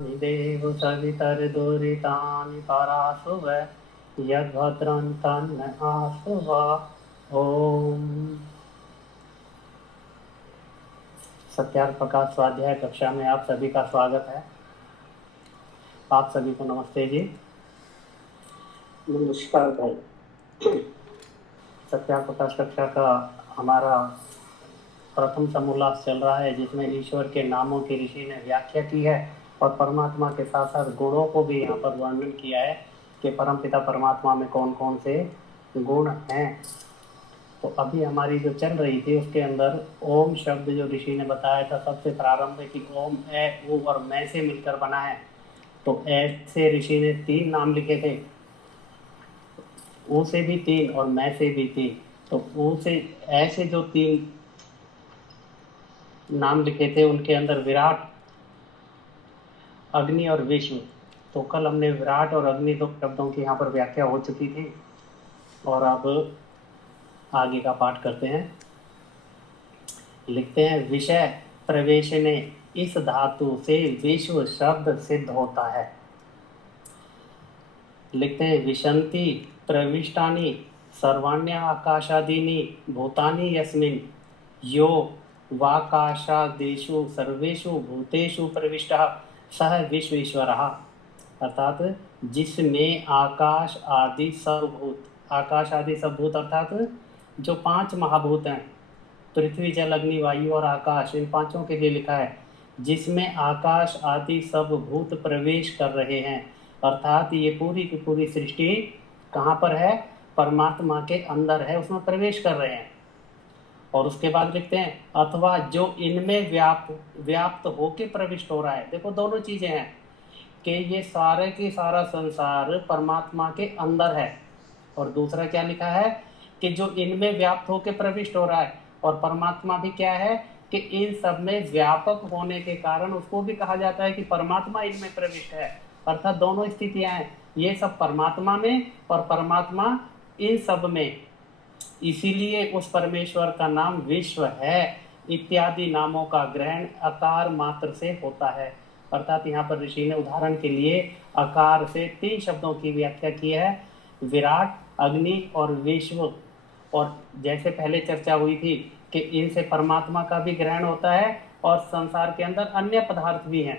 देव सवितर्दुरितानि पराशुव यद्भद्रं तन्न आशुव। ओम सत्यार्थ प्रकाश स्वाध्याय कक्षा में आप सभी का स्वागत है। आप सभी को नमस्ते जी। नमस्कार भाई। सत्यार्थ प्रकाश कक्षा का हमारा प्रथम समोल्लास चल रहा है, जिसमें ईश्वर के नामों की ऋषि ने व्याख्या की है और परमात्मा के साथ साथ गुणों को भी यहाँ पर वर्णन किया है कि परमपिता परमात्मा में कौन कौन से गुण हैं। तो अभी हमारी जो चल रही थी उसके अंदर ओम शब्द जो ऋषि ने बताया था, सबसे प्रारंभ है कि ओम ए ऊ और मैं से मिलकर बना है। तो ए से ऋषि ने 3 नाम लिखे थे, ऊ से भी 3 और मैं से भी 3। तो ऊ से ऐसे जो 3 नाम लिखे थे उनके अंदर विराट, अग्नि और विश्व। तो कल हमने विराट और अग्नि 2 शब्दों की यहाँ पर व्याख्या हो चुकी थी और अब आगे का पाठ करते हैं। लिखते हैं, विषय प्रवेशने इस धातु से विश्व शब्द सिद्ध होता है। लिखते हैं, विशंति प्रविष्टानि सर्वाण्य आकाशादीनि भूतानि यस्मिन् यो वाकाशादेषु सर्वेषु भूतेषु प्रविष्टः सह विश्व ईश्वरः। अर्थात जिसमें आकाश आदि सब भूत, आकाश आदि सब भूत अर्थात जो 5 महाभूत हैं, पृथ्वी जल अग्नि वायु और आकाश, इन पांचों के लिए लिखा है जिसमें आकाश आदि सब भूत प्रवेश कर रहे हैं। अर्थात ये पूरी की पूरी सृष्टि कहाँ पर है? परमात्मा के अंदर है, उसमें प्रवेश कर रहे हैं। और उसके बाद लिखते हैं, अथवा जो इनमें व्याप्त होके प्रविष्ट हो रहा है। देखो दोनों चीजें हैं कि ये सारे की सारा संसार परमात्मा के अंदर है, और दूसरा क्या लिखा है कि जो इनमें व्याप्त होके प्रविष्ट हो रहा है। और परमात्मा भी क्या है कि इन सब में व्यापक होने के कारण उसको भी कहा जाता है कि परमात्मा इनमें प्रविष्ट है। अर्थात दोनों स्थितियां हैं, ये सब परमात्मा में और परमात्मा इन सब में, इसीलिए उस परमेश्वर का नाम विश्व है। इत्यादि नामों का ग्रहण आकार मात्र से होता है। अर्थात यहाँ पर ऋषि ने उदाहरण के लिए आकार से 3 शब्दों की व्याख्या की है, विराट, अग्नि और विश्व। और जैसे पहले चर्चा हुई थी कि इनसे परमात्मा का भी ग्रहण होता है और संसार के अंदर अन्य पदार्थ भी हैं,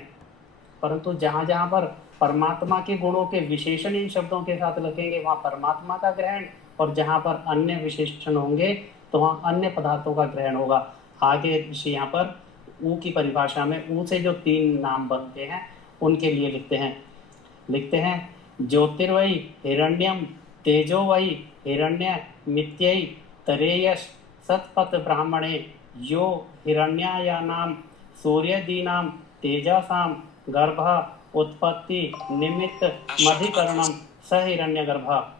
परंतु जहाँ जहाँ पर परमात्मा के गुणों के विशेषण इन शब्दों के साथ लिखेंगे वहाँ परमात्मा का ग्रहण, और जहाँ पर अन्य विशेषण होंगे तो वहाँ अन्य पदार्थों का ग्रहण होगा। आगे ऋषि यहाँ पर ऊ की परिभाषा में ऊ से जो 3 नाम बनते हैं उनके लिए लिखते हैं, ज्योतिर्वई हिरण्यम तेजो वई हिरण्य मित्यई तरेयश सतपथ ब्राह्मणे यो हिरण्यायानाम सूर्यदीनाम तेजसाम गर्भ उत्पत्ति निमित्त मधिकरणम स हिरण्यगर्भ।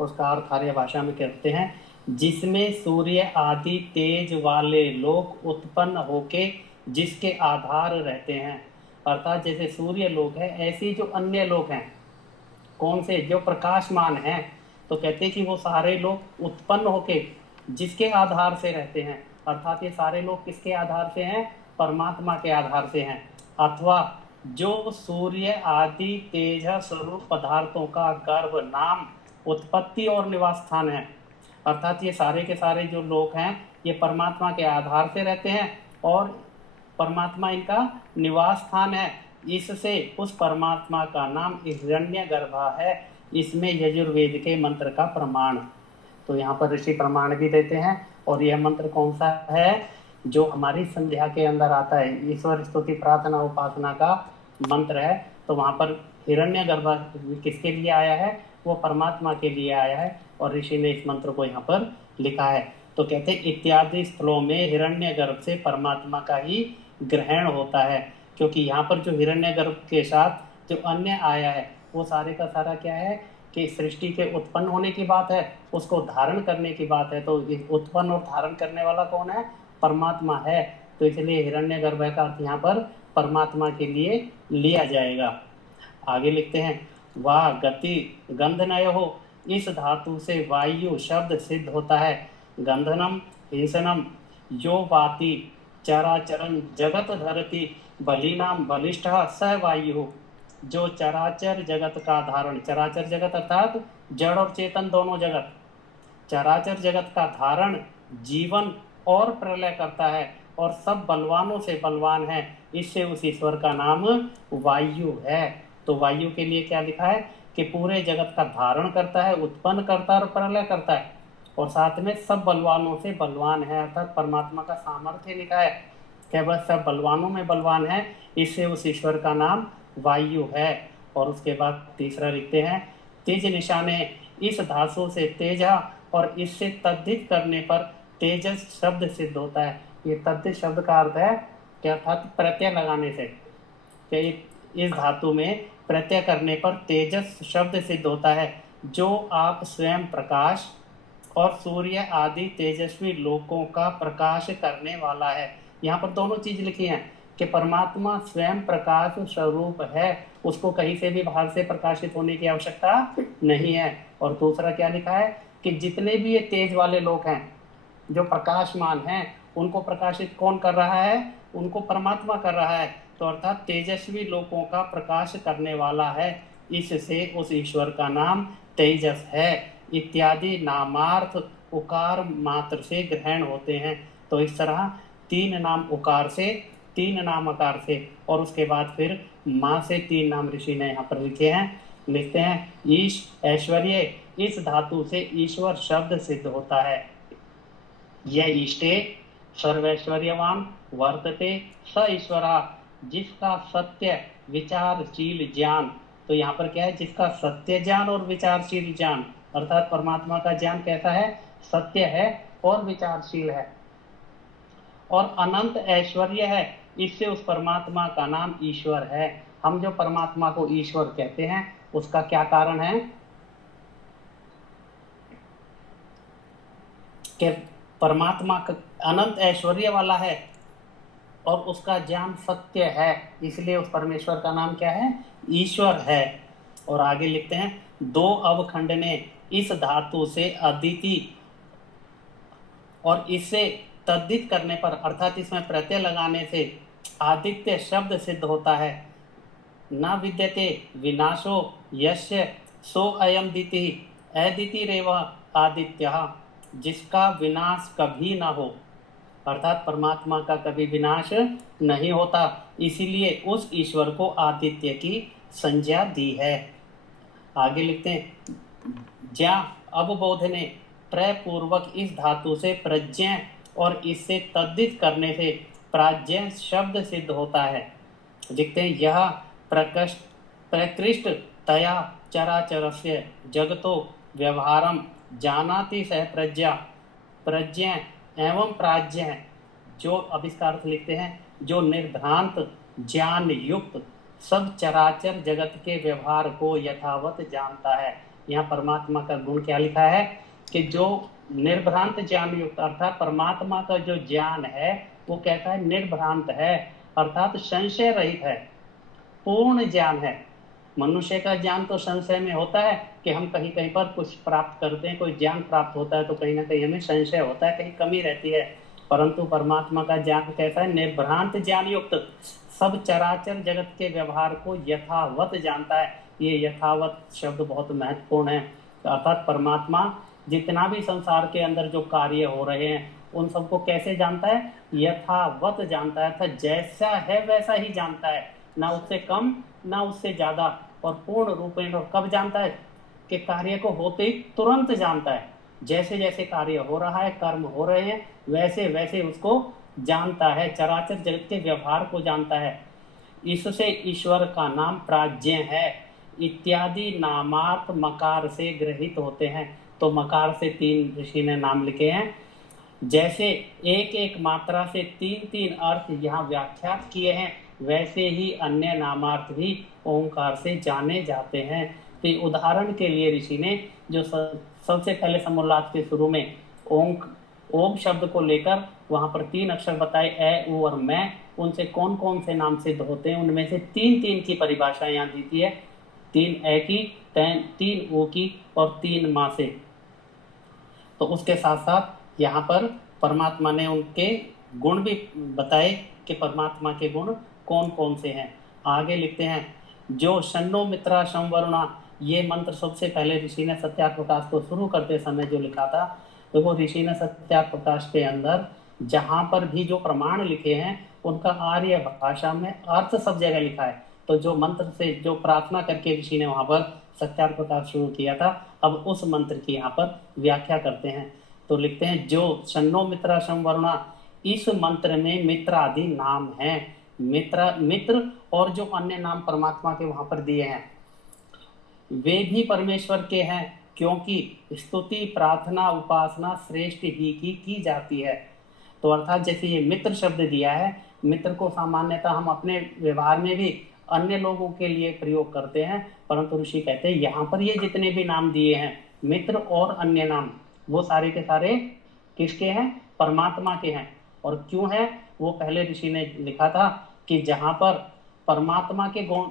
उसका अर्थ आर्य भाषा में कहते हैं, जिसमें सूर्य आदि तेज वाले लोग उत्पन्न होके जिसके आधार रहते हैं। अर्थात जैसे सूर्य लोग हैं ऐसे जो अन्य लोग हैं, कौन से? जो प्रकाशमान हैं। तो कहते हैं कि वो सारे लोग उत्पन्न होके जिसके आधार से रहते हैं। अर्थात ये सारे लोग किसके आधार से हैं? परमात्मा के आधार से हैं। अथवा जो सूर्य आदि तेज स्वरूप पदार्थों का गर्भ नाम उत्पत्ति और निवास स्थान है। अर्थात ये सारे के सारे जो लोग हैं ये परमात्मा के आधार से रहते हैं और परमात्मा इनका निवास स्थान है। इससे उस परमात्मा का नाम हिरण्यगर्भ है। इसमें यजुर्वेद के मंत्र का प्रमाण। तो यहाँ पर ऋषि प्रमाण भी देते हैं। और यह मंत्र कौन सा है? जो हमारी संध्या के अंदर आता है, ईश्वर स्तुति प्रार्थना उपासना का मंत्र है। तो वहाँ पर हिरण्यगर्भ किसके लिए आया है? वो परमात्मा के लिए आया है, और ऋषि ने इस मंत्र को यहाँ पर लिखा है। तो कहते हैं, इत्यादि स्थलों में हिरण्यगर्भ से परमात्मा का ही ग्रहण होता है, क्योंकि यहाँ पर जो हिरण्यगर्भ के साथ जो अन्य आया है वो सारे का सारा क्या है कि सृष्टि के उत्पन्न होने की बात है, उसको धारण करने की बात है। तो उत्पन्न और धारण करने वाला कौन है? परमात्मा है। तो इसलिए हिरण्यगर्भ का अर्थ यहाँ पर परमात्मा के लिए लिया जाएगा। आगे लिखते हैं, वाह गति गंधनय हो, इस धातु से वायु शब्द सिद्ध होता है। गंधनम हिंसनम यो वाति चराचरं जगत धरति बलिनाम बलिष्ठः स वायु। जो चराचर जगत का धारण, चराचर जगत अर्थात जड़ और चेतन दोनों जगत, चराचर जगत का धारण, जीवन और प्रलय करता है और सब बलवानों से बलवान है, इससे उस ईश्वर का नाम वायु है। तो वायु के लिए क्या लिखा है कि पूरे जगत का धारण करता है, उत्पन्न करता है और प्रलय करता है, और साथ में सब बलवानों से बलवान है, अर्थात परमात्मा का सामर्थ्य लिखा है कि बस सब बलवानों में बलवान है, इससे उस ईश्वर का नाम वायु है। और उसके बाद तीसरा लिखते हैं, तेज निशाने इस धातु से तेजा और इससे तद्धित करने पर तेजस शब्द सिद्ध होता है। ये तद्धित शब्द का अर्थ है कि अर्थात प्रत्यय लगाने से, कि इस धातु में प्रत्यय करने पर तेजस शब्द सिद्ध होता है, जो आप स्वयं प्रकाश और सूर्य आदि तेजस्वी लोकों का प्रकाश करने वाला है। यहाँ पर दोनों चीज लिखी हैं कि परमात्मा स्वयं प्रकाश स्वरूप है, उसको कहीं से भी बाहर से प्रकाशित होने की आवश्यकता नहीं है। और दूसरा क्या लिखा है कि जितने भी ये तेज वाले लोग हैं, जो प्रकाशमान हैं, उनको प्रकाशित कौन कर रहा है? उनको परमात्मा कर रहा है। तो अर्थात तेजस्वी लोगों का प्रकाश करने वाला है, इससे उस ईश्वर का नाम तेजस है। इत्यादि नामार्थ उकार मात्र से ग्रहण होते हैं। तो इस तरह 3 नाम उकार से, 3 नाम अकार से, और उसके बाद फिर माँ से 3 नाम ऋषि ने यहाँ पर लिखे हैं। लिखते हैं, ईश ऐश्वर्य इस धातु से ईश्वर शब्द सिद्ध होता है। यह इष्टे सर्वैश्वर्यवान वर्तते स ईश्वरा, जिसका सत्य विचारशील ज्ञान। तो यहाँ पर क्या है? जिसका सत्य ज्ञान और विचारशील ज्ञान, अर्थात परमात्मा का ज्ञान कैसा है? सत्य है और विचारशील है, और अनंत ऐश्वर्य है, इससे उस परमात्मा का नाम ईश्वर है। हम जो परमात्मा को ईश्वर कहते हैं, उसका क्या कारण है? कि परमात्मा अनंत ऐश्वर्य वाला है और उसका ज्ञान सत्य है, इसलिए उस परमेश्वर का नाम क्या है? ईश्वर है। और आगे लिखते हैं, 2 अवखंड ने इस धातु से अदिति और इससे तद्धित करने पर, अर्थात इसमें प्रत्यय लगाने से आदित्य शब्द सिद्ध होता है। न विद्यते विनाशो यस्य सो अयम दिति अदिति रेव आदित्य, जिसका विनाश कभी ना हो, अर्थात परमात्मा का कभी विनाश नहीं होता, इसीलिए उस ईश्वर को आदित्य की संज्ञा दी है। आगे लिखते हैं, ज्ञा अवबोधने प्रपूर्वक इस धातु से प्रज्ञ और इससे तद्धित करने से प्राज्ञ शब्द सिद्ध होता है। लिखते हैं, यह प्रकृष्ट तया चराचरस्य जगतो व्यवहारम जानाति सह प्रज्ञा, प्रज्ञ एवं प्राज्ञ, जो अब इसका अर्थ लिखते हैं, जो निर्भ्रांत ज्ञान युक्त सब चराचर जगत के व्यवहार को यथावत जानता है। यहाँ परमात्मा का गुण क्या लिखा है कि जो निर्भ्रांत ज्ञान युक्त, अर्थात परमात्मा का जो ज्ञान है वो कैसा है? निर्भ्रांत है, अर्थात संशय रहित है, पूर्ण ज्ञान है। मनुष्य का ज्ञान तो संशय में होता है कि हम कहीं कहीं पर कुछ प्राप्त करते हैं, कोई ज्ञान प्राप्त होता है तो कहीं ना कहीं हमें संशय होता है, कहीं कमी रहती है, परंतु परमात्मा का ज्ञान कैसा है? निर्भ्रांत ज्ञान युक्त, सब चराचर जगत के व्यवहार को यथावत जानता है। ये यथावत शब्द बहुत महत्वपूर्ण है, अर्थात परमात्मा जितना भी संसार के अंदर जो कार्य हो रहे हैं उन सबको कैसे जानता है? यथावत जानता है, अर्थात जैसा है वैसा ही जानता है, ना उससे कम ना उससे ज्यादा, और पूर्ण रूपेण। और कब जानता है? कि कार्य को होते ही तुरंत जानता है, जैसे जैसे कार्य हो रहा है, कर्म हो रहे हैं, वैसे वैसे उसको जानता है, चराचर जगत के व्यवहार को जानता है। इससे ईश्वर का नाम प्राज्ञ है। इत्यादि नामार्थ मकार से ग्रहित होते हैं। तो मकार से 3 ऋषि ने नाम लिखे हैं। जैसे एक एक मात्रा से 3-3 अर्थ यहाँ व्याख्यात किए हैं, वैसे ही अन्य नामार्थ भी ओंकार से जाने जाते हैं। तो उदाहरण के लिए ऋषि ने जो सबसे पहले समोल्लास के शुरू में ओम शब्द को लेकर वहां पर 3 अक्षर बताए, ए उ और मैं, उनसे कौन कौन से नाम सिद्ध होते हैं, उनमें से 3-3 की परिभाषा यहाँ दी है। 3 ए की, 3 ओ की और 3 माँ से। तो उसके साथ साथ यहाँ पर परमात्मा ने उनके गुण भी बताए कि परमात्मा के गुण कौन कौन से हैं। आगे लिखते हैं, जो शन्नो मित्रा संवरुणा, ये मंत्र सबसे पहले ऋषि ने सत्यार्थ प्रकाश को शुरू करते समय जो लिखा था, तो वो ऋषि ने सत्यार्थ प्रकाश के अंदर जहां पर भी जो प्रमाण लिखे हैं उनका आर्य भाषा में अर्थ सब जगह लिखा है। तो जो मंत्र से जो प्रार्थना करके ऋषि ने वहां पर सत्यार्थ प्रकाश शुरू किया था, अब उस मंत्र की यहाँ पर व्याख्या करते हैं। तो लिखते हैं, जो शन्नो मित्रा संवरुणा, इस मंत्र में मित्र आदि नाम हैं। मित्र और जो अन्य नाम परमात्मा के वहां पर दिए हैं वे भी परमेश्वर के हैं, क्योंकि स्तुति प्रार्थना उपासना श्रेष्ठ ही की जाती है। तो अर्थात जैसे ये मित्र शब्द दिया है, मित्र को सामान्यतः हम अपने व्यवहार में भी अन्य लोगों के लिए प्रयोग करते हैं, परंतु ऋषि कहते हैं यहाँ पर ये जितने भी नाम दिए हैं मित्र और अन्य नाम, वो सारे के सारे किसके हैं? परमात्मा के हैं। और क्यों है? वो पहले ऋषि ने लिखा था कि जहां पर परमात्मा के गुण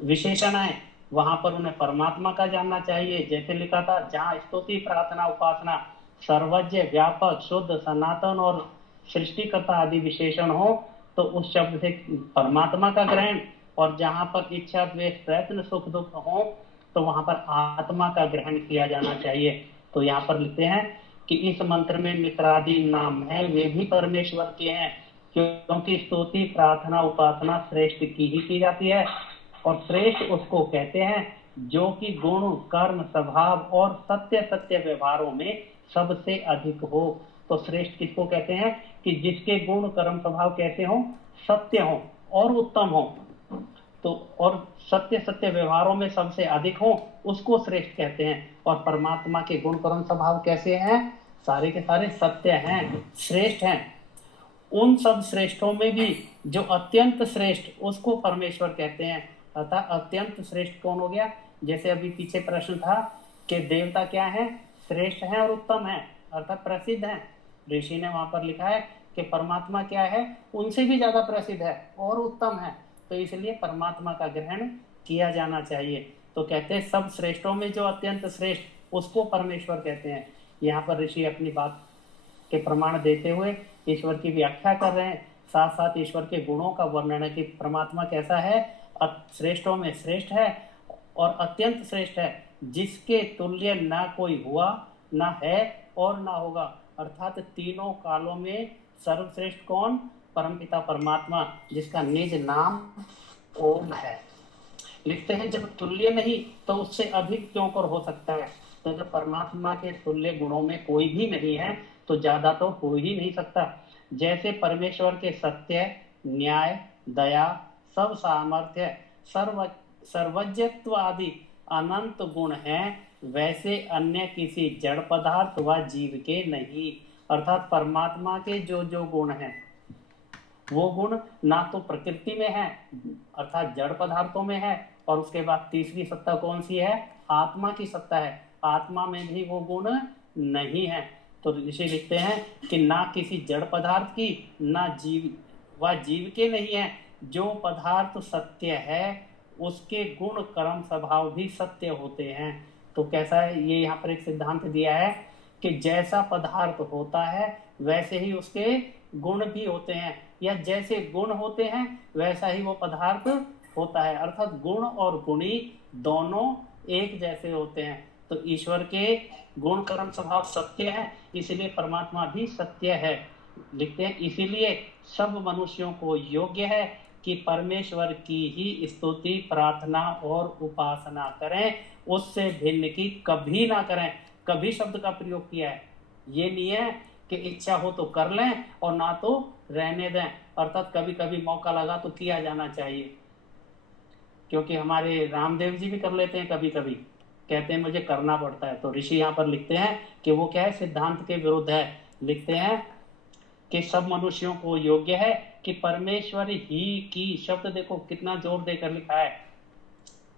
विशेषण है वहां पर उन्हें परमात्मा का जानना चाहिए। जैसे लिखा था, जहां स्तुति प्रार्थना उपासना सर्वज्ञ व्यापक शुद्ध सनातन और सृष्टिकर्ता आदि विशेषण हो तो उस शब्द से परमात्मा का ग्रहण, और जहां पर इच्छा द्वेष प्रयत्न सुख दुख हो तो वहां पर आत्मा का ग्रहण किया जाना चाहिए। तो यहाँ पर लिखते हैं कि इस मंत्र में मित्रादि नाम है, वे भी परमेश्वर के हैं, क्योंकि स्तुति प्रार्थना उपासना श्रेष्ठ की जाती है। और श्रेष्ठ उसको कहते हैं जो कि गुण कर्म स्वभाव और सत्य सत्य व्यवहारों में सबसे अधिक हो। तो श्रेष्ठ किसको कहते हैं? कि जिसके गुण कर्म स्वभाव कैसे हो? सत्य हो और उत्तम हो। तो और सत्य सत्य व्यवहारों में सबसे अधिक हो, उसको श्रेष्ठ कहते हैं। और परमात्मा के गुण कर्म स्वभाव कैसे हैं? सारे के सारे सत्य हैं, श्रेष्ठ हैं। उन सब श्रेष्ठों में भी जो अत्यंत श्रेष्ठ, उसको परमेश्वर कहते हैं। अर्थात अत्यंत श्रेष्ठ कौन हो गया? जैसे अभी पीछे प्रश्न था कि देवता क्या है? श्रेष्ठ है और उत्तम है, अर्थात प्रसिद्ध है। ऋषि ने वहां पर लिखा है कि परमात्मा क्या है? उनसे भी ज्यादा प्रसिद्ध है और उत्तम है, तो इसलिए परमात्मा का ग्रहण किया जाना चाहिए। तो कहते हैं सब श्रेष्ठों में जो अत्यंत श्रेष्ठ, उसको परमेश्वर कहते हैं। यहाँ पर ऋषि अपनी बात के प्रमाण देते हुए ईश्वर की व्याख्या कर रहे हैं, साथ साथ ईश्वर के गुणों का वर्णन है कि परमात्मा कैसा है? श्रेष्ठों में श्रेष्ठ है और अत्यंत श्रेष्ठ है, जिसके तुल्य ना कोई हुआ, ना है और ना होगा। अर्थात तीनों कालों में सर्वश्रेष्ठ कौन? परमपिता परमात्मा, जिसका निज नाम ओम है। लिखते हैं, जब तुल्य नहीं तो उससे अधिक क्यों कर हो सकता है? तो जब परमात्मा के तुल्य गुणों में कोई भी नहीं है तो ज्यादा तो हो ही नहीं सकता। जैसे परमेश्वर के सत्य, न्याय, दया, सब सामर्थ्य, सर्वज्ञत्व आदि अनंत गुण हैं, वैसे अन्य किसी जड़ पदार्थ व जीव के नहीं। अर्थात परमात्मा के जो जो गुण हैं वो गुण ना तो प्रकृति में है, अर्थात जड़ पदार्थों में है, और उसके बाद तीसरी सत्ता कौन सी है? आत्मा की सत्ता है, आत्मा में भी वो गुण नहीं है। तो ऋषि लिखते हैं कि ना किसी जड़ पदार्थ की, ना जीव व जीव के नहीं है। जो पदार्थ सत्य है उसके गुण कर्म स्वभाव भी सत्य होते हैं। तो कैसा है? ये यहाँ पर एक सिद्धांत दिया है कि जैसा पदार्थ होता है वैसे ही उसके गुण भी होते हैं, या जैसे गुण होते हैं वैसा ही वो पदार्थ होता है। अर्थात गुण और गुणी दोनों एक जैसे होते हैं। तो ईश्वर के गुण कर्म स्वभाव सत्य है, इसलिए परमात्मा भी सत्य है। लिखते हैं, इसीलिए सब मनुष्यों को योग्य है कि परमेश्वर की ही स्तुति प्रार्थना और उपासना करें, उससे भिन्न की कभी ना करें। कभी शब्द का प्रयोग किया है, ये नहीं है कि इच्छा हो तो कर लें और ना तो रहने दें। अर्थात कभी कभी मौका लगा तो किया जाना चाहिए, क्योंकि हमारे रामदेव जी भी कर लेते हैं, कभी कभी कहते हैं मुझे करना पड़ता है। तो ऋषि यहाँ पर लिखते हैं कि वो क्या है? सिद्धांत के विरुद्ध है। लिखते हैं कि सब मनुष्यों को योग्य है कि परमेश्वर ही की, शब्द देखो कितना जोर देकर लिखा है,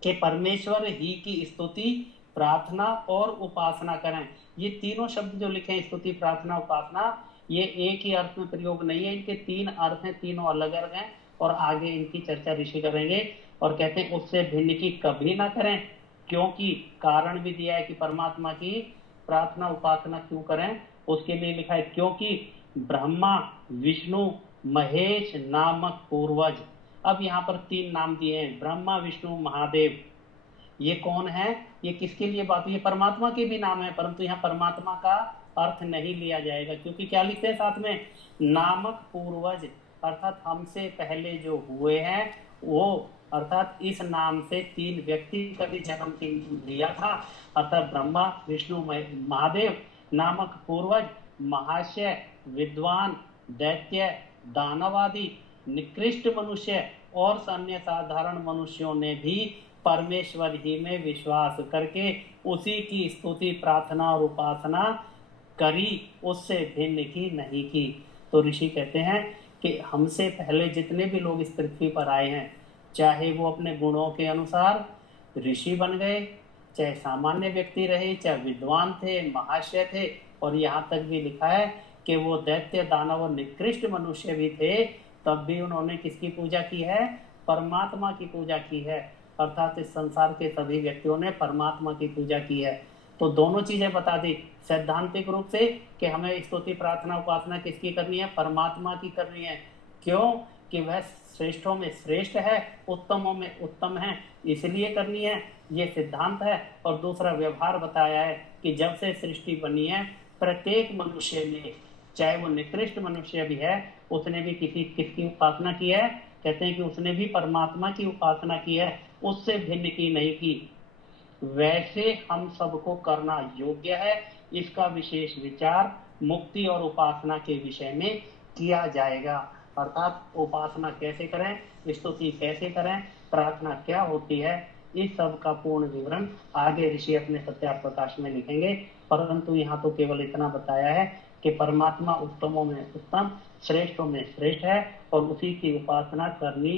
कि परमेश्वर ही की स्तुति प्रार्थना और उपासना करें। ये तीनों शब्द जो लिखे हैं, स्तुति प्रार्थना उपासना, ये एक ही अर्थ में प्रयोग नहीं है, इनके तीन अर्थ हैं, तीनों अलग अलग हैं, और आगे इनकी चर्चा ऋषि करेंगे। और कहते हैं उससे भिन्न की कभी ना करें, क्योंकि कारण भी दिया है कि परमात्मा की प्रार्थना उपासना क्यों करें। उसके लिए लिखा है, क्योंकि ब्रह्मा विष्णु महेश नामक पूर्वज। अब यहाँ पर 3 नाम दिए हैं, ब्रह्मा विष्णु महादेव। ये कौन है, ये किसके लिए बात, ये परमात्मा के भी नाम है, परंतु यहाँ परमात्मा का अर्थ नहीं लिया जाएगा, क्योंकि क्या लिखते हैं साथ में, नामक पूर्वज, अर्थात हमसे पहले जो हुए हैं वो, अर्थात इस नाम से 3 व्यक्ति का भी जन्म लिया था, अर्थात ब्रह्मा विष्णु महादेव नामक पूर्वज, महाशय विद्वान दैत्य दानवादी निकृष्ट मनुष्य और अन्य साधारण मनुष्यों ने भी परमेश्वर ही में विश्वास करके उसी की स्तुति प्रार्थना और उपासना करी, उससे भिन्न की नहीं की। तो ऋषि कहते हैं कि हमसे पहले जितने भी लोग इस पृथ्वी पर आए हैं, चाहे वो अपने गुणों के अनुसार ऋषि बन गए, चाहे सामान्य व्यक्ति रहे, चाहे विद्वान थे, महाशय थे, और यहाँ तक भी लिखा है कि वो दैत्य दानव और निकृष्ट मनुष्य भी थे, तब भी उन्होंने किसकी पूजा की है, परमात्मा की पूजा की है, अर्थात इस संसार के सभी व्यक्तियों ने परमात्मा की पूजा की है। तो दोनों चीजें बता दी सैद्धांतिक रूप से कि हमें स्तुति प्रार्थना उपासना किसकी करनी है, परमात्मा की करनी है। क्यों कि वह श्रेष्ठों में श्रेष्ठ है, उत्तमों में उत्तम है, इसलिए करनी है, ये सिद्धांत है। और दूसरा व्यवहार बताया है कि जब से सृष्टि बनी है, प्रत्येक मनुष्य ने, चाहे वो निकृष्ट मनुष्य भी है, उसने भी किसकी उपासना की है, कहते हैं कि उसने भी परमात्मा की उपासना की है, उससे भिन्न की नहीं की। वैसे हम सबको करना योग्य है, इसका विशेष विचार मुक्ति और उपासना के विषय में किया जाएगा। अर्थात उपासना कैसे करें, स्तुति कैसे करें, प्रार्थना क्या होती है, इस सब का पूर्ण विवरण आगे ऋषि अपने सत्यार्थ प्रकाश में लिखेंगे। परंतु यहाँ तो केवल इतना बताया है कि परमात्मा उत्तमों में उत्तम, श्रेष्ठों में श्रेष्ठ है, और उसी की उपासना करनी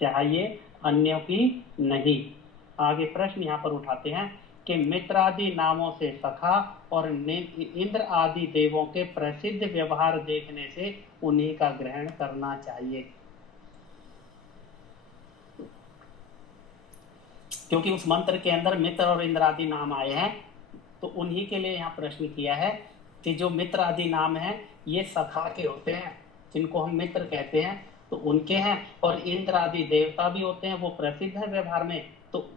चाहिए, अन्यों की नहीं। आगे प्रश्न यहाँ पर उठाते हैं कि मित्र आदि नामों से सखा और इंद्र आदि देवों के प्रसिद्ध व्यवहार देखने से उन्हीं का ग्रहण करना चाहिए। क्योंकि उस मंत्र के अंदर मित्र और इंद्र आदि नाम आए हैं, तो उन्हीं के लिए यहाँ प्रश्न किया है कि जो मित्र आदि नाम है ये सखा के होते हैं, जिनको हम मित्र कहते हैं, तो उनके हैं, और इंद्र आदि देवता भी होते हैं, वो प्रसिद्ध है व्यवहार में, तो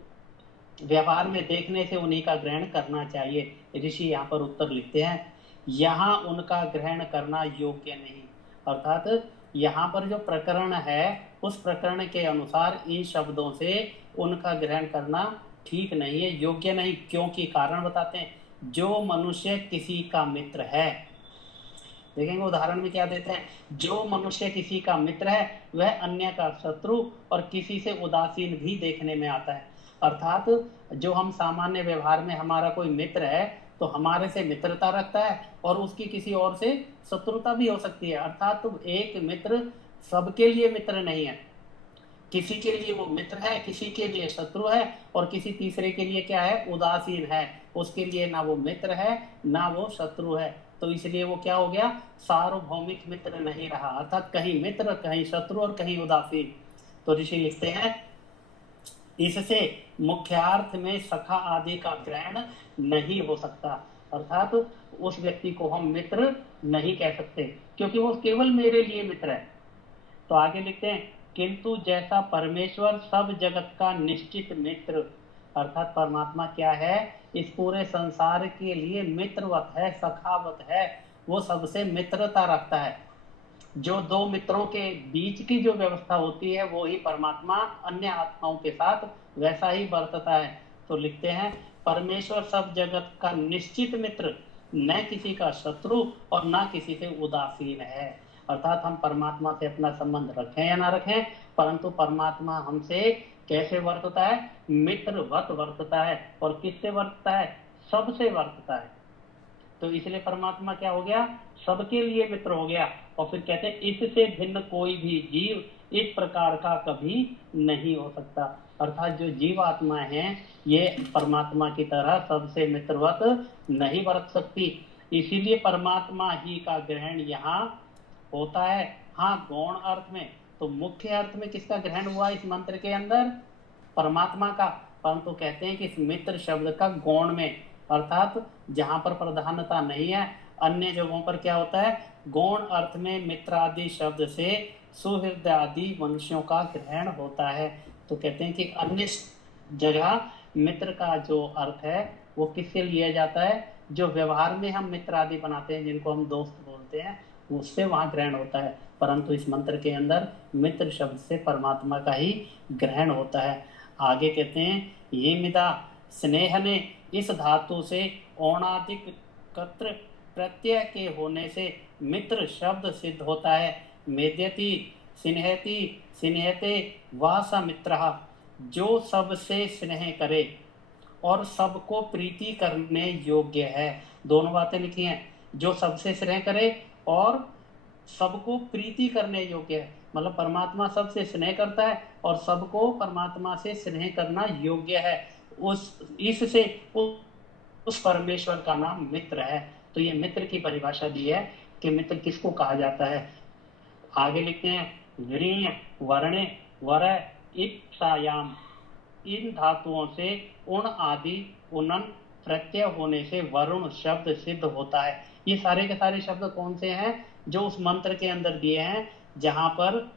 व्यवहार में देखने से उन्हीं का ग्रहण करना चाहिए। ऋषि यहाँ पर उत्तर लिखते हैं, यहाँ उनका ग्रहण करना योग्य नहीं, अर्थात यहाँ पर जो प्रकरण है उस प्रकरण के अनुसार इन शब्दों से उनका ग्रहण करना ठीक नहीं है, योग्य नहीं। क्योंकि कारण बताते हैं, जो मनुष्य किसी का मित्र है, देखेंगे उदाहरण में क्या देते हैं, जो मनुष्य किसी का मित्र है वह अन्य का शत्रु और किसी से उदासीन भी देखने में आता है। अर्थात जो हम सामान्य व्यवहार में हमारा कोई मित्र है तो हमारे से मित्रता रखता है और उसकी किसी और से शत्रुता भी हो सकती है। अर्थात तो एक मित्र सबके लिए मित्र नहीं है, किसी के लिए वो मित्र है, किसी के लिए शत्रु है, और किसी तीसरे के लिए क्या है, उदासीन है, उसके लिए ना वो मित्र है ना वो शत्रु है। तो इसलिए वो क्या हो गया, सार्वभौमिक मित्र नहीं रहा, अर्थात कहीं मित्र कहीं शत्रु और कहीं उदासीन। तो ऋषि लिखते हैं, इससे मुख्यार्थ में सखा आदि का ग्रहण नहीं हो सकता, अर्थात उस व्यक्ति को हम मित्र नहीं कह सकते क्योंकि वो केवल मेरे लिए मित्र है। तो आगे लिखते हैं, किंतु जैसा परमेश्वर सब जगत का निश्चित मित्र, अर्थात परमात्मा क्या है, इस पूरे संसार के लिए मित्रवत है, सखावत है, वो सबसे मित्रता रखता है। जो दो मित्रों के बीच की जो व्यवस्था होती है वो ही परमात्मा अन्य आत्माओं के साथ वैसा ही बरतता है। तो लिखते हैं, परमेश्वर सब जगत का निश्चित मित्र, न किसी का शत्रु और न किसी से उदासीन है। अर्थात हम परमात्मा से अपना संबंध रखें या ना रखें, परंतु परमात्मा हमसे कैसे वर्तता है, मित्रवत वर्तता है। और किससे वर्तता है, सबसे वर्तता है। तो इसलिए परमात्मा क्या हो गया, सबके लिए मित्र हो गया। और फिर कहते हैं, इससे भिन्न कोई भी जीव इस प्रकार का कभी नहीं हो सकता। अर्थात जो जीव आत्माएं हैं ये परमात्मा की तरह सबसे मित्रवत नहीं बरत सकती, इसीलिए परमात्मा ही का ग्रहण यहाँ होता है। हाँ, गौण अर्थ में, तो मुख्य अर्थ में किसका ग्रहण हुआ इस मंत्र के अंदर, परमात्मा का। परंतु कहते हैं कि इस मित्र शब्द का गौण में, अर्थात जहां पर प्रधानता नहीं है, अन्य जगहों पर क्या होता है, गौण अर्थ में मित्र आदि शब्द से सुहृदय आदि मनुष्यों का ग्रहण होता है। तो कहते हैं कि अन्य जगह मित्र का जो अर्थ है वो किससे लिया जाता है, जो व्यवहार में हम मित्र आदि बनाते हैं, जिनको हम दोस्त बोलते हैं, उससे वहां ग्रहण होता है। परंतु इस मंत्र के अंदर मित्र शब्द से परमात्मा का ही ग्रहण होता है। आगे कहते हैं ये मिदा स्नेह ने इस धातु से औणादिक कत्र प्रत्यय के होने से मित्र शब्द सिद्ध होता है। मेद्यति स्नेहति स्नेहते वा स मित्रः, जो सबसे स्नेह करे और सबको प्रीति करने योग्य है। दोनों बातें लिखी हैं, जो सबसे स्नेह करे और सबको प्रीति करने योग्य है, मतलब परमात्मा सबसे स्नेह करता है और सबको परमात्मा से स्नेह करना योग्य है। इससे उस परमेश्वर का नाम मित्र है। तो ये मित्र की परिभाषा दी है कि मित्र किसको कहा जाता है। आगे लिखते हैं व्रीय वर्णे वर इप्सायाम, इन धातुओं से उण आदि उनन प्रत्यय होने से वरुण शब्द सिद्ध होता है। ये सारे के सारे शब्द कौन से हैं, जो उस मंत्र के अंदर दिए हैं, जहां पर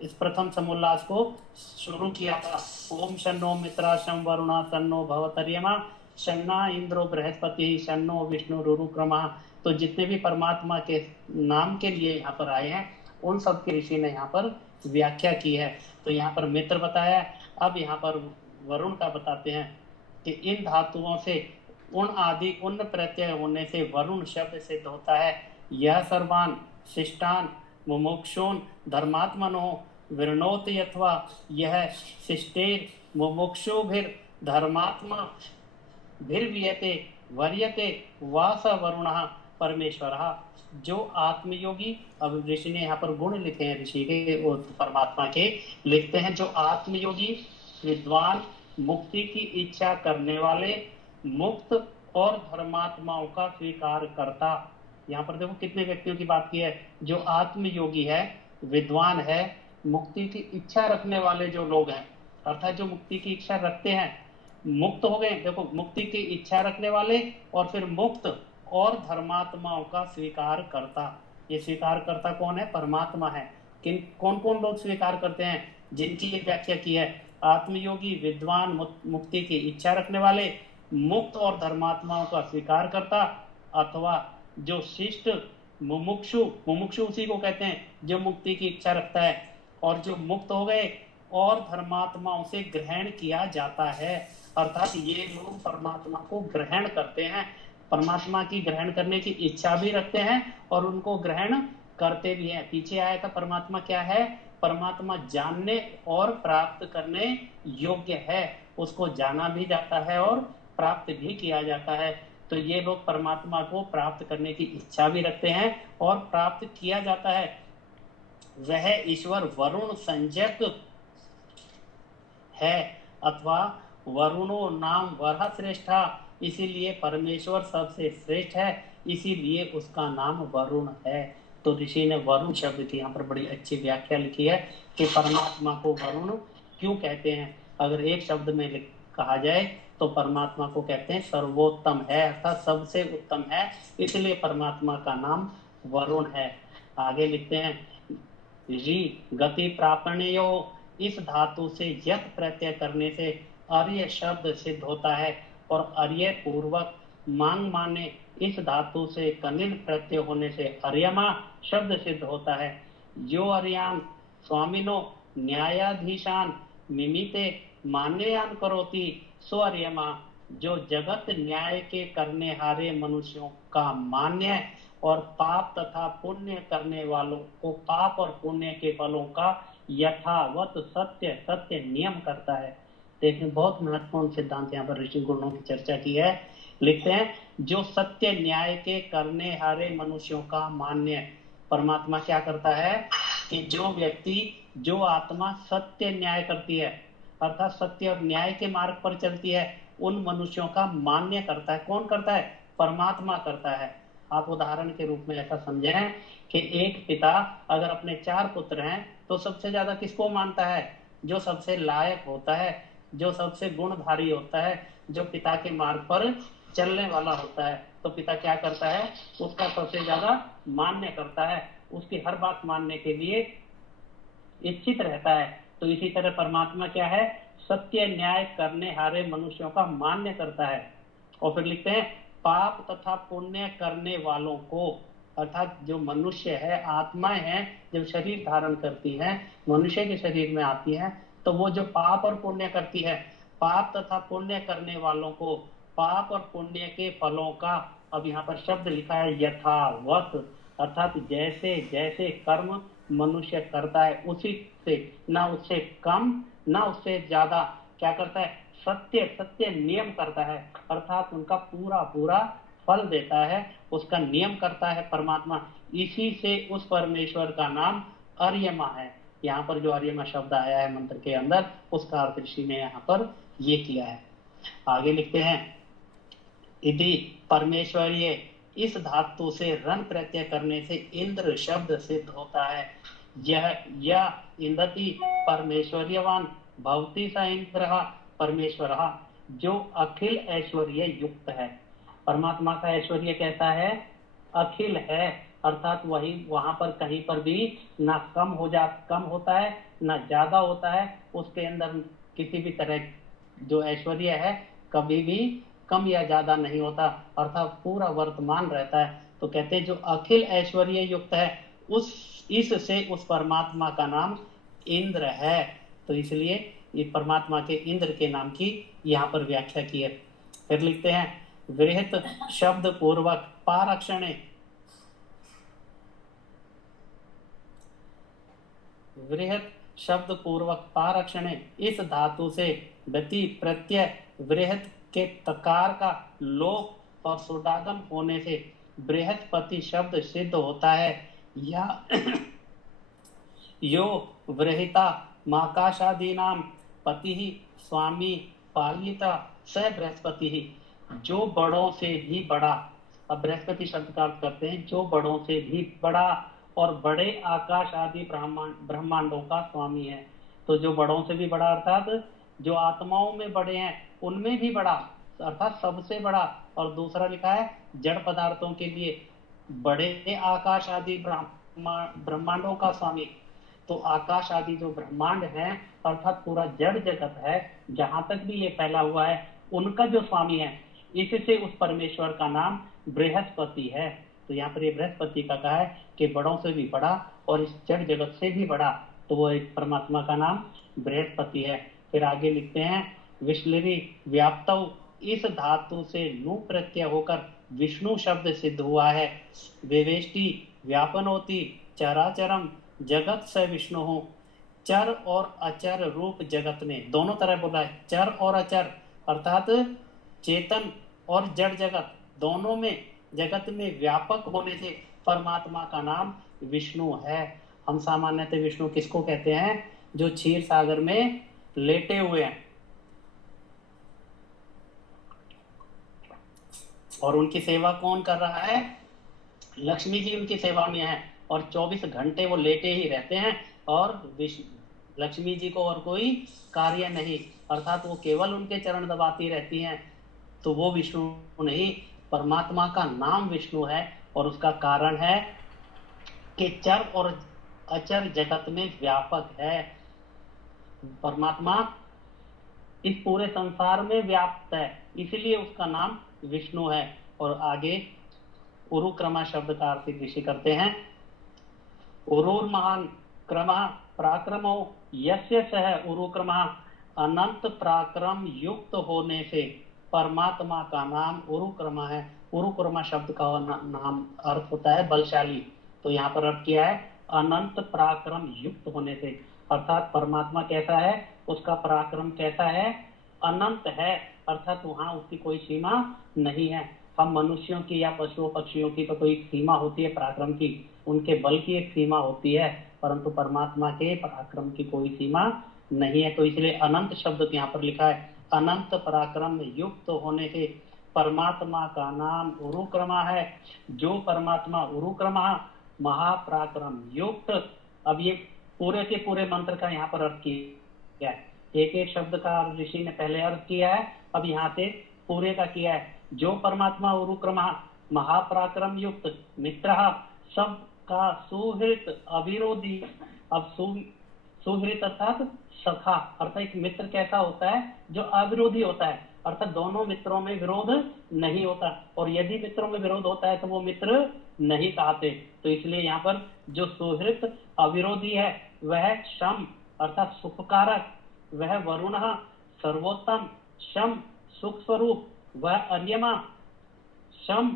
इस प्रथम समोल्लास को शुरू किया था। ओम शन्नो मित्रा शं वरुणा शन्नो भवतर्यमा शन्ना इंद्रो बृहस्पति शन्नो विष्णु रुरुक्रमा। तो जितने भी परमात्मा के नाम के लिए यहाँ पर आए हैं, उन सब के ऋषि ने यहाँ पर व्याख्या की है। तो यहाँ पर मित्र बताया, अब यहाँ पर वरुण का बताते हैं कि इन धातुओं से उन आदि उन प्रत्यय होने से वरुण शब्द सिद्ध होता है। यह सर्वान शिष्टान मुमुक्षून धर्मात्मनो विरणोति, अथवा यह शिष्टेर मुमुक्षुभिर धर्मात्मा भिर्वियते वर्यते वास वरुणः परमेश्वरः। जो आत्मयोगी, अब ऋषि ने यहाँ पर गुण लिखे हैं, ऋषि के परमात्मा के लिखते हैं, जो आत्मयोगी विद्वान मुक्ति की इच्छा करने वाले मुक्त और धर्मात्माओं का स्वीकार करता। यहाँ पर देखो कितने व्यक्तियों की बात की है, जो आत्मयोगी है, विद्वान है, मुक्ति की इच्छा रखने वाले जो लोग हैं, अर्थात जो मुक्ति की इच्छा रखते हैं, मुक्त हो गए। देखो मुक्ति की इच्छा रखने वाले और फिर मुक्त और धर्मात्माओं का स्वीकार करता। ये स्वीकार करता कौन है, परमात्मा है। किन कौन कौन लोग स्वीकार करते हैं, जिनकी ये व्याख्या की है, आत्मयोगी विद्वान मुक्ति की इच्छा रखने वाले मुक्त और धर्मात्माओं का स्वीकार करता, अथवा जो शिष्ट मुमुक्षु, मुमुक्षु उसी को कहते हैं जो मुक्ति की इच्छा रखता है, और जो मुक्त हो गए और धर्मात्माओं से ग्रहण किया जाता है। अर्थात ये लोग परमात्मा को ग्रहण करते हैं, परमात्मा की ग्रहण करने की इच्छा भी रखते हैं और उनको ग्रहण करते भी हैं। पीछे आया था परमात्मा क्या है, परमात्मा जानने और प्राप्त करने योग्य है, उसको जाना भी जाता है और प्राप्त भी किया जाता है। तो ये लोग परमात्मा को प्राप्त करने की इच्छा भी रखते हैं और प्राप्त किया जाता है। वह ईश्वर वरुण संज्ञक है, अथवा वरुणो नाम वरह श्रेष्ठा, इसीलिए परमेश्वर सबसे श्रेष्ठ है, इसीलिए उसका नाम वरुण है। तो ऋषि ने वरुण शब्द की यहाँ पर बड़ी अच्छी व्याख्या लिखी है कि परमात्मा को वरुण क्यों कहते हैं। अगर एक शब्द में कहा जाए तो परमात्मा को कहते हैं सर्वोत्तम है, अर्थात सबसे उत्तम है, इसलिए परमात्मा का नाम वरुण है। आगे लिखते हैं री गति प्रापण्यो, इस धातु से यत प्रत्यय करने से अर्य शब्द सिद्ध होता है, और अर्य पूर्वक मांग माने इस धातु से कनिल प्रत्यय होने से अर्यमा शब्द सिद्ध होता है। यो अर्यान स्वामिनो न्यायाधीशान मिमिते मान्ययान करोति सो अर्यमा, जो जगत न्याय के करने हारे मनुष्यों का मान्य और पाप तथा पुण्य करने वालों को पाप और पुण्य के फलों का यथावत सत्य सत्य नियम करता है। देखिए बहुत महत्वपूर्ण सिद्धांत यहाँ पर ऋषि गुणों की चर्चा की है। लिखते हैं जो सत्य न्याय के करने हारे मनुष्यों का मान्य, परमात्मा क्या करता है कि जो व्यक्ति जो आत्मा सत्य न्याय करती है, अर्थात सत्य और न्याय के मार्ग पर चलती है, उन मनुष्यों का मान्य करता है। कौन करता है, परमात्मा करता है। आप उदाहरण के रूप में ऐसा समझें कि एक पिता अगर अपने 4 पुत्र हैं तो सबसे ज्यादा किसको मानता है, जो सबसे लायक होता है, जो सबसे गुणधारी होता है, जो पिता के मार्ग पर चलने वाला होता है। तो पिता क्या करता है, उसका सबसे ज्यादा मान्य करता है, उसकी हर बात मानने के लिए इच्छित रहता है। तो इसी तरह परमात्मा क्या है, सत्य न्याय करने हारे मनुष्यों का मान्य करता है। और फिर लिखते हैं पाप तथा पुण्य करने वालों को, अर्थात जो मनुष्य है, आत्माएं हैं, जब शरीर धारण करती हैं, मनुष्य के शरीर में आती हैं, तो वो जो पाप और पुण्य करती है, पाप तथा पुण्य करने वालों को पाप और पुण्य के फलों का, अब यहाँ पर शब्द लिखा है यथावत, अर्थात जैसे जैसे कर्म मनुष्य करता है उसी से, ना उससे कम ना उससे ज्यादा क्या करता है, सत्य सत्य नियम करता है, अर्थात उनका पूरा पूरा फल देता है, उसका नियम करता है परमात्मा। इसी से उस परमेश्वर का नाम अर्यमा है। यहाँ पर जो अर्यमा शब्द आया है मंत्र के अंदर, उसका अर्थ ऋषि ने यहाँ पर ये किया है। आगे लिखते हैं यदि परमेश्वरीय इस धातु से रन प्रत्यय करने से इंद्र शब्द सिद्ध होता है। यह इंद्रति परमेश्वर्यवान भवती स इंद्र परमेश्वर, जो अखिल ऐश्वर्य युक्त है। परमात्मा का ऐश्वर्य कैसा है, अखिल है, अर्थात वही वहां पर कहीं पर भी ना कम होता है ना ज्यादा होता है, उसके अंदर किसी भी तरह जो ऐश्वर्य है कभी भी कम या ज्यादा नहीं होता, अर्थात पूरा वर्तमान रहता है। तो कहते हैं जो अखिल ऐश्वर्य युक्त है, उस इससे उस परमात्मा का नाम इंद्र है। तो इसलिए ये परमात्मा के इंद्र के नाम की यहाँ पर व्याख्या की है। फिर लिखते हैं वृहत शब्द पूर्वक पारक्षणे, वृहत शब्द पूर्वक पारक्षणे, इस धातु से गति प्रत्यय वृहत के तकार का लोप और सुडागम होने से बृहस्पति शब्द सिद्ध होता है। या यो वृहिता माकाशादी नाम पति ही स्वामी पालिता स बृहस्पति ही, जो बड़ों से भी बड़ा, अब बृहस्पति शब्द का अर्थ करते हैं जो बड़ों से भी बड़ा और बड़े आकाश आदि ब्रह्मांडों का स्वामी है। तो जो बड़ों से भी बड़ा अर्थात जो आत्माओं में बड़े हैं उनमें भी बड़ा, अर्थात सबसे बड़ा। और दूसरा लिखा है जड़ पदार्थों के लिए बड़े आकाश आदि ब्रह्मांडों का स्वामी। तो आकाश आदि जो ब्रह्मांड है, अर्थात पूरा जड़ जगत है, जहां तक भी ये फैला हुआ है, उनका जो स्वामी है, इससे उस परमेश्वर का नाम बृहस्पति है। तो यहाँ पर ये बृहस्पति का कहा है कि बड़ों से भी बड़ा और इस जड़ जगत से भी बड़ा, तो वो एक परमात्मा का नाम बृहस्पति है। फिर आगे लिखते हैं विश्लेरी व्याप्तव, इस धातु से नु प्रत्यय होकर विष्णु शब्द सिद्ध हुआ है। विवेष्टि व्यापनोति चराचरम जगत से विष्णु हो, चर और अचर रूप जगत में, दोनों तरह बोला है, चर और अचर, अर्थात चेतन और जड़ जगत दोनों में, जगत में व्यापक होने से परमात्मा का नाम विष्णु है। हम सामान्यतः विष्णु किसको कहते हैं, जो क्षीर सागर में लेटे हुए हैं और उनकी सेवा कौन कर रहा है, लक्ष्मी जी उनकी सेवा में है और 24 घंटे वो लेटे ही रहते हैं और लक्ष्मी जी को और कोई कार्य नहीं, अर्थात वो केवल उनके चरण दबाती रहती हैं। तो वो विष्णु नहीं, परमात्मा का नाम विष्णु है और उसका कारण है कि चर और अचर जगत में व्यापक है। परमात्मा इस पूरे संसार में व्याप्त है, इसलिए उसका नाम विष्णु है। और आगे उरुक्रमा शब्द का अर्थ ऋषि करते हैं, उरुर महान क्रम पराक्रमो यस्य सह उरुक्रमा, अनंत पराक्रम युक्त होने से परमात्मा का नाम उरुक्रमा है। उरुक्रमा शब्द का नाम अर्थ होता है बलशाली, तो यहाँ पर अर्थ किया है अनंत पराक्रम युक्त होने से, अर्थात परमात्मा कैसा है, उसका पराक्रम कैसा है, अनंत है, अर्थात वहां उसकी कोई सीमा नहीं है। हम मनुष्यों की या पशुओं पक्षियों की तो कोई सीमा होती है पराक्रम की, उनके बल की एक सीमा होती है, परंतु परमात्मा के पराक्रम की कोई सीमा नहीं है। तो इसलिए अनंत शब्द यहाँ पर लिखा है, अनंत पराक्रम युक्त होने से परमात्मा का नाम उरुक्रमा है। जो परमात्मा उरुक्रमा महापराक्रम युक्त, अब ये पूरे के पूरे मंत्र का यहाँ पर अर्थ किया है, एक एक शब्द का ऋषि ने पहले अर्थ किया है, अब यहाँ से पूरे का किया है। जो परमात्मा उरुक्रमा महापराक्रम युक्त मित्र, सबका सुहृत अविरोधी। अब सुहृत अर्थात सखा, अर्थात एक मित्र कैसा होता है, जो अविरोधी होता है, अर्थात दोनों मित्रों में विरोध नहीं होता, और यदि मित्रों में विरोध होता है तो वो मित्र नहीं कहते। तो इसलिए यहाँ पर जो सुहृत अविरोधी है वह शम अर्थात सुखकारक, वह वरुण सर्वोत्तम, शम सुख स्वरूप, वह अर्यमा शम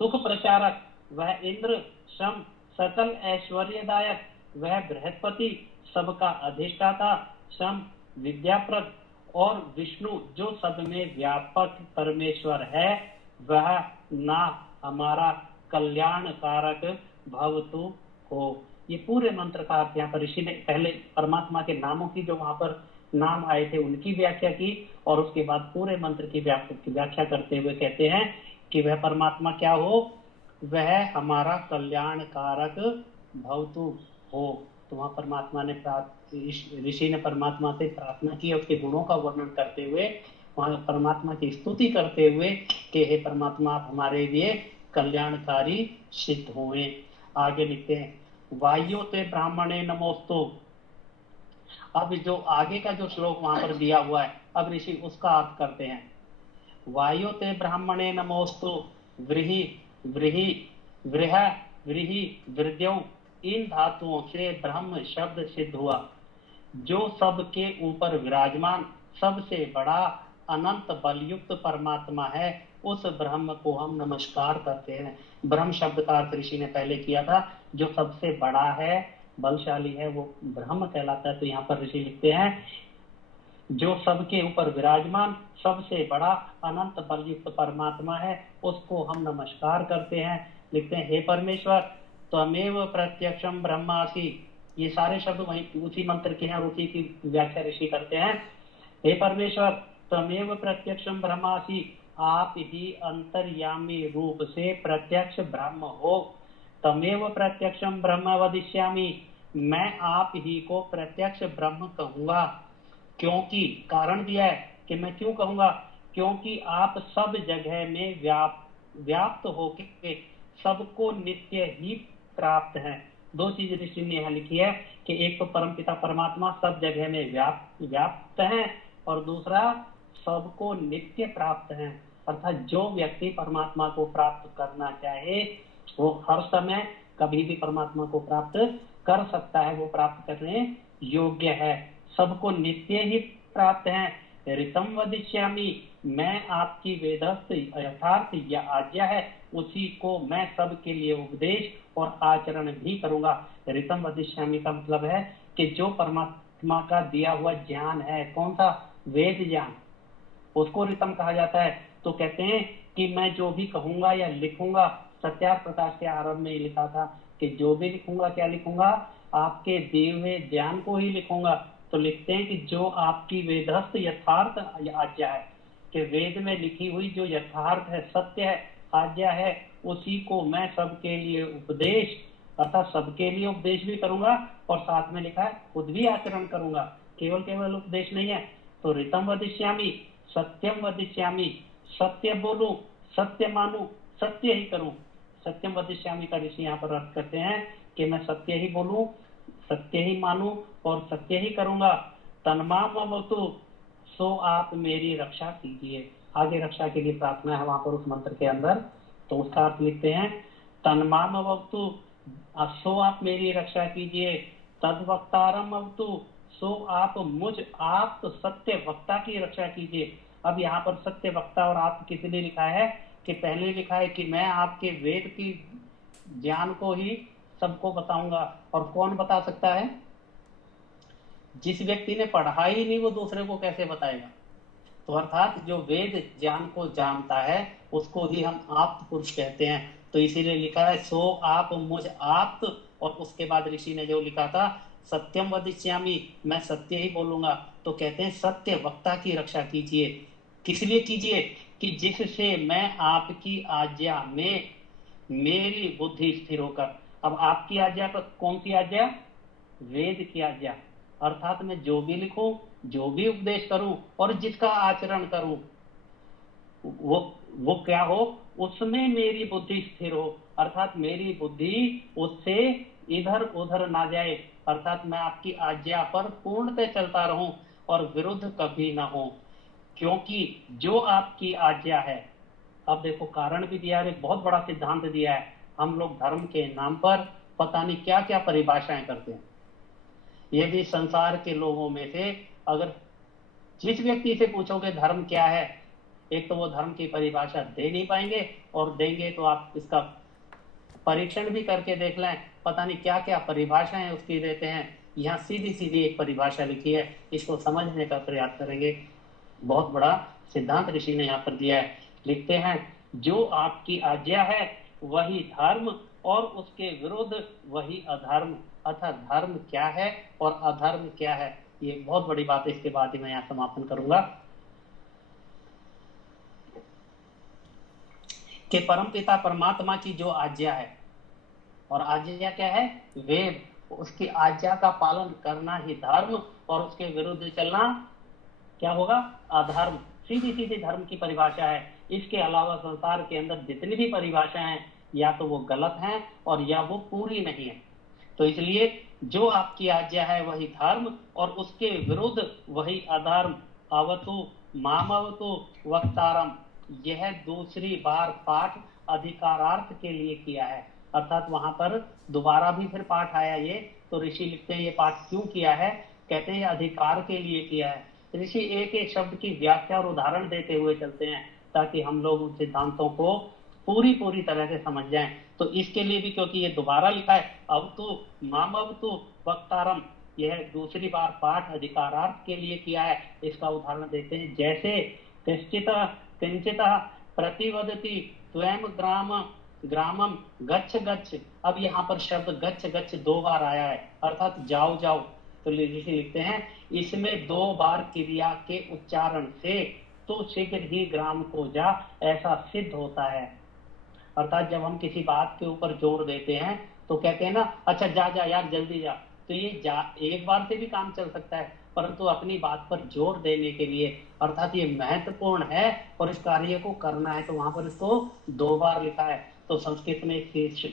सुख प्रचारक, वह इंद्र शम सकल ऐश्वर्यदायक, वह बृहस्पति सबका अधिष्ठाता, शम विद्याप्रद, और विष्णु जो सब में व्यापक परमेश्वर है, वह ना हमारा कल्याण कारक भवतु हो। ये पूरे मंत्र का अर्थ यहाँ पर ऋषि ने पहले परमात्मा के नामों की जो वहां पर नाम आए थे उनकी व्याख्या की, और उसके बाद पूरे मंत्र की व्याख्या करते हुए कहते हैं कि वह परमात्मा क्या हो, वह हमारा कल्याण कारक भवतु हो। तो वहां परमात्मा ने ऋषि ने परमात्मा से प्रार्थना की, उसके गुणों का वर्णन करते हुए वहां परमात्मा की स्तुति करते हुए कि हे परमात्मा आप हमारे लिए कल्याणकारी सिद्ध हुए। आगे लिखते हैं वायु ते ब्राह्मणे नमोस्तु। अब जो आगे का जो श्लोक वहां पर दिया हुआ है, अब ऋषि उसका अर्थ करते हैं। वायु ते ब्राह्मणे नमोस्तु, व्रीहि व्रीहि वृह व्रीहि वृद्यौ, इन धातुओं से ब्रह्म शब्द सिद्ध हुआ। जो सबके ऊपर विराजमान सबसे बड़ा अनंत बलयुक्त परमात्मा है, उस ब्रह्म को हम नमस्कार करते हैं। ब्रह्म शब्द का अर्थ ऋषि ने पहले किया था, जो सबसे बड़ा है बलशाली है वो ब्रह्म कहलाता है। तो यहाँ पर ऋषि लिखते हैं जो सबके ऊपर विराजमान सबसे बड़ा अनंत बलयुक्त परमात्मा है, उसको हम नमस्कार करते हैं। लिखते हैं हे परमेश्वर त्वमेव प्रत्यक्षम ब्रह्मासि। ये सारे शब्द वही उसी मंत्र के हैं और उसी की व्याख्या ऋषि करते हैं। हे परमेश्वर त्वमेव प्रत्यक्षम ब्रह्मासि, आप ही अंतर्यामी रूप से प्रत्यक्ष ब्रह्म हो। तमेव प्रत्यक्षम ब्रह्म वदिष्यामि, मैं आप ही को प्रत्यक्ष ब्रह्म कहूंगा। क्योंकि कारण दिया है कि मैं क्यों कहूंगा, क्योंकि आप सब जगह में व्याप्त होके सबको नित्य ही प्राप्त हैं। दो चीज ऋषि ने यहाँ लिखी है कि एक तो परमपिता परमात्मा सब जगह में व्याप्त हैं, और दूसरा सबको नित्य प्राप्त हैं। अर्थात जो व्यक्ति परमात्मा को प्राप्त करना चाहे वो हर समय कभी भी परमात्मा को प्राप्त कर सकता है, वो प्राप्त करने योग्य है। सबको नित्य ही प्राप्त है। ऋतम वदिष्यामि, मैं आपकी वेदस्थ यथार्थ या आज्ञा है उसी को मैं सबके लिए उपदेश और आचरण भी करूंगा। ऋतम वदिष्यामि का मतलब है कि जो परमात्मा का दिया हुआ ज्ञान है, कौन सा, वेद ज्ञान, उसको ऋतम कहा जाता है। तो कहते हैं कि मैं जो भी कहूंगा या लिखूंगा, सत्यार्थ प्रकाश के आरंभ में लिखा था कि जो भी लिखूंगा, क्या लिखूंगा, आपके दिए हुए ज्ञान को ही लिखूंगा। तो लिखते हैं कि जो आपकी वेदस्थ यथार्थ आज्ञा है, कि वेद में लिखी हुई जो यथार्थ है, सत्य है, आज्ञा है, उसी को मैं सबके लिए उपदेश, अर्थात सबके लिए उपदेश भी करूंगा, और साथ में लिखा है खुद भी आचरण करूंगा। केवल उपदेश नहीं है। तो ऋतम वदिष्यामि, सत्यम वदिष्यामि, सत्य बोलूं, सत्य मानूं, सत्य ही करूं। सत्यम वदिष्यामि का ऋषि यहाँ पर अर्थ करते हैं कि मैं सत्य ही बोलूं, सत्य ही मानूं और सत्य ही करूंगा। तन्माम अवतु, सो आप मेरी रक्षा कीजिए। आगे रक्षा के लिए प्रार्थना है वहां पर उस मंत्र के अंदर, तो उसका अर्थ लिखते हैं तन्माम अवतु, सो आप मेरी रक्षा कीजिए। तद वक्तारम अवतु, सो आप मुझ आप सत्य वक्ता की रक्षा कीजिए। अब यहाँ पर सत्य वक्ता और आप किस लिए लिखा है कि पहले लिखा है कि मैं आपके वेद की ज्ञान को ही सबको बताऊंगा, और कौन बता सकता है, जिस व्यक्ति ने पढ़ा ही नहीं वो दूसरे को कैसे बताएगा। तो अर्थात जो वेद ज्ञान को जानता है उसको ही हम आप्त पुरुष कहते हैं। तो इसीलिए लिखा है सो आप मुझ आप्त, और उसके बाद ऋषि ने जो लिखा था सत्यम वदिष्यामि, मैं सत्य ही बोलूंगा। तो कहते हैं सत्य वक्ता की रक्षा कीजिए। किस लिए कीजिए, कि जिससे मैं आपकी आज्ञा में मेरी बुद्धि स्थिर होकर, अब आपकी आज्ञा पर कौन सी आज्ञा, वेद की आज्ञा, अर्थात मैं जो भी लिखूं, जो भी उपदेश करूं और जिसका आचरण करूं वो क्या हो, उसमें मेरी बुद्धि स्थिर हो, अर्थात मेरी बुद्धि उससे इधर उधर ना जाए, अर्थात मैं आपकी आज्ञा पर पूर्णतः चलता रहूं और विरुद्ध कभी ना हो, क्योंकि जो आपकी आज्ञा है। अब देखो कारण भी दिया है, एक बहुत बड़ा सिद्धांत दिया है। हम लोग धर्म के नाम पर पता नहीं क्या क्या परिभाषाएं करते हैं। ये भी संसार के लोगों में से अगर जिस व्यक्ति से पूछोगे धर्म क्या है, एक तो वो धर्म की परिभाषा दे नहीं पाएंगे, और देंगे तो आप इसका परीक्षण भी करके देख लें, पता नहीं क्या क्या परिभाषाएं उसकी देते हैं। यहाँ सीधी सीधी एक परिभाषा लिखी है, इसको समझने का प्रयास करेंगे। बहुत बड़ा सिद्धांत ऋषि ने यहाँ पर दिया है। लिखते हैं, जो आपकी आज्ञा है वही धर्म और उसके विरुद्ध वही अधर्म, अर्थात धर्म क्या है और अधर्म क्या है। ये बहुत बड़ी बात है, इसके बाद ही मैं यहाँ समापन करूंगा। कि परमपिता परमात्मा की जो आज्ञा है, और आज्ञा क्या है? वेद, उसकी आज्ञा का पालन करना ही धर्म, और उसके विरुद्ध चलना क्या होगा? अधर्म। सीधी सीधी धर्म की परिभाषा है। इसके अलावा संसार के अंदर जितनी भी परिभाषाएं हैं, या तो वो गलत हैं और या वो पूरी नहीं है। तो इसलिए जो आपकी आज्ञा है वही धर्म और उसके विरुद्ध वही अधर्म। अवतु मामवतु वक्तारम, यह दूसरी बार पाठ अधिकारार्थ के लिए किया है, अर्थात वहां पर दोबारा भी फिर पाठ आया ये। तो ऋषि लिखते हैं ये पाठ क्यों किया है? कहते हैं अधिकार के लिए किया है। ऋषि एक एक शब्द की व्याख्या और उदाहरण देते हुए चलते हैं, ताकि हम लोग उन सिद्धांतों को पूरी तरह से समझ जाएं। तो इसके लिए भी, क्योंकि ये दोबारा लिखा है, अब तो माम अब तो वक्तारम, यह दूसरी बार पाठ अधिकारार्थ के लिए किया है। इसका उदाहरण देते हैं, जैसे किंचित किंचित प्रतिवदति स्वयं ग्रामम गच्छ गच्छ। अब यहाँ पर शब्द गच्छ गच्छ 2 बार आया है, अर्थात जाओ जाओ। तो ऋषि लिखते हैं, इसमें 2 बार क्रिया के उच्चारण से तो शीघ्र ही ग्राम को जा ऐसा सिद्ध होता है। अर्थात जब हम किसी बात के ऊपर जोर देते हैं तो कहते हैं ना, अच्छा जा जा यार जल्दी जा, तो ये जा एक बार से भी काम चल सकता है, परंतु अपनी बात पर जोर देने के लिए, अर्थात ये महत्वपूर्ण है और इस कार्य को करना है, तो वहां पर इसको 2 बार लिखा है। तो संस्कृत में इस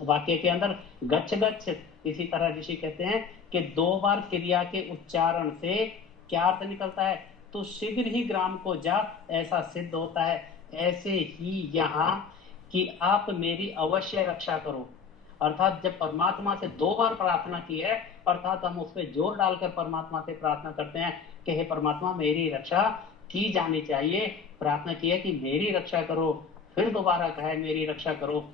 वाक्य के अंदर गच्छ गच्छ, इसी तरह ऋषि कहते हैं कि 2 बार क्रिया के उच्चारण से क्या अर्थ निकलता है? तो शीघ्र ही ग्राम को जा ऐसा सिद्ध होता है। ऐसे ही यहाँ कि आप मेरी अवश्य रक्षा करो, अर्थात जब परमात्मा से 2 बार प्रार्थना की है, अर्थात हम उस पर जोर डालकर परमात्मा से प्रार्थना करते हैं कि हे परमात्मा मेरी रक्षा की जानी चाहिए। प्रार्थना की है कि मेरी रक्षा करो, फिर दोबारा कहा है मेरी रक्षा करो,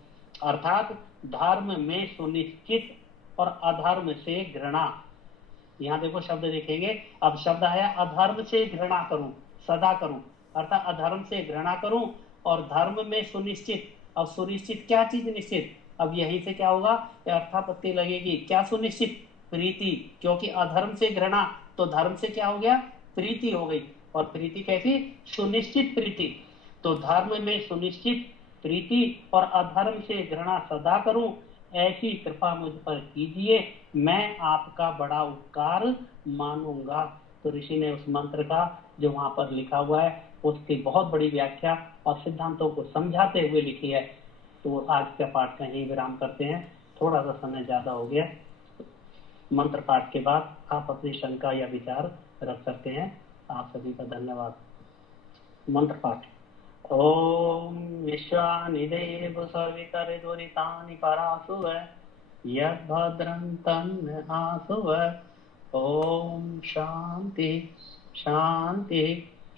अर्थात धर्म में सुनिश्चित और अधर्म से घृणा। यहाँ देखो शब्द देखेंगे, अब शब्द आया अधर्म से घृणा करूं, सदा करूं, अर्थात अधर्म से घृणा करूं और धर्म में सुनिश्चित। अब सुनिश्चित क्या चीज निश्चित? अब यहीं से क्या होगा? अर्थापत्ति लगेगी। क्या सुनिश्चित? प्रीति, क्योंकि अधर्म से घृणा तो धर्म से क्या हो गया? प्रीति हो गई। और प्रीति कैसी? सुनिश्चित प्रीति। तो धर्म में सुनिश्चित प्रीति और अधर्म से घृणा सदा करूं, ऐसी कृपा मुझ पर कीजिए, मैं आपका बड़ा उपकार मानूंगा। तो ऋषि ने उस मंत्र का जो वहां पर लिखा हुआ है उसकी बहुत बड़ी व्याख्या और सिद्धांतों को समझाते हुए लिखी है। तो आज का पाठ का यही विराम करते हैं, थोड़ा सा समय ज्यादा हो गया। मंत्र पाठ के बाद आप अपनी शंका या विचार रख सकते हैं। आप सभी का धन्यवाद। मंत्र पाठ। ओम विश्वानि देव सवितरि दुरितानि परासुव, यद्भद्रं तन्नहासुव। ओम शांति शांति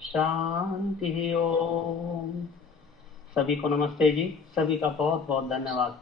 शांति। ओम। सभी को नमस्ते जी, सभी का बहुत बहुत धन्यवाद।